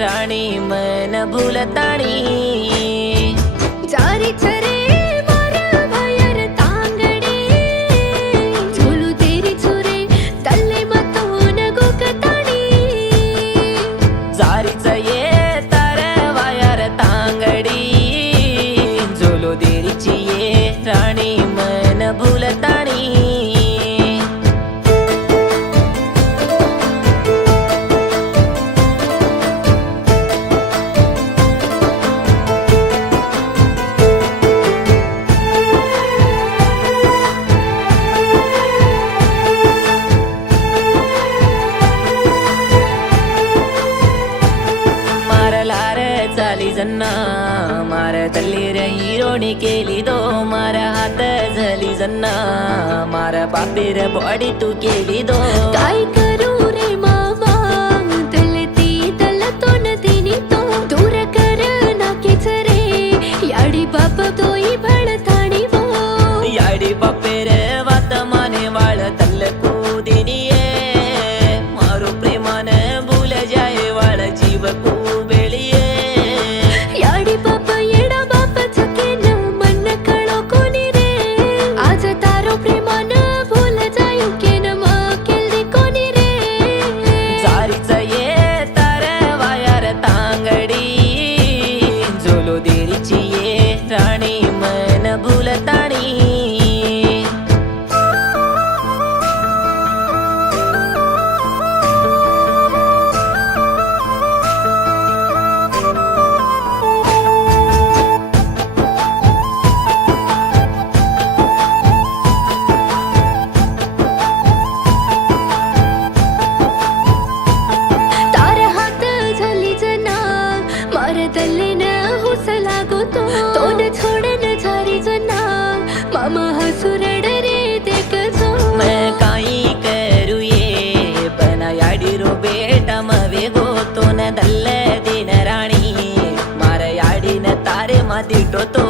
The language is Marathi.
राणी मन भूलताणी जारी छरे मारा भयर तांगडी झोलू तेरी छुरे तल्ले मतोन गोकताणी जारीच ये तार वायर तांगडी झोलो देरीची ये राणी मन भूलताणी चाली जन्ना मार तल्ली रे हिरोणी केली दो मार हात झाली जन्ना मार बापीर बॉडी तू केली दो काय करू रे मामा तलती तलतोन दिनी तो दूर कर नाकेच रे याडी बाप तोई भळताणी वो याडी बापेर वात माने वाळ तल्ल कूदिनी मारू प्रेमान भूल जाय वाळ जीव को बेळिये याडी बाप येडा बाप चकेन मन कळो कोणी रे आज तारो प्रेमान भूल जायो केन मा केल्दी कोणी रे जारीच ये तार वायर तांगडी झोलो देरीची ये राणी मन भूलताणी तल्लेन हुस लागो तो तोन छोड़न झारी जना मामा हसुरड रे देख जो मैं काई करू ये बना याडी रो बेटा मवे गो तो न दल्ले दिन राणी मार याडी न तारे मा दिटो तो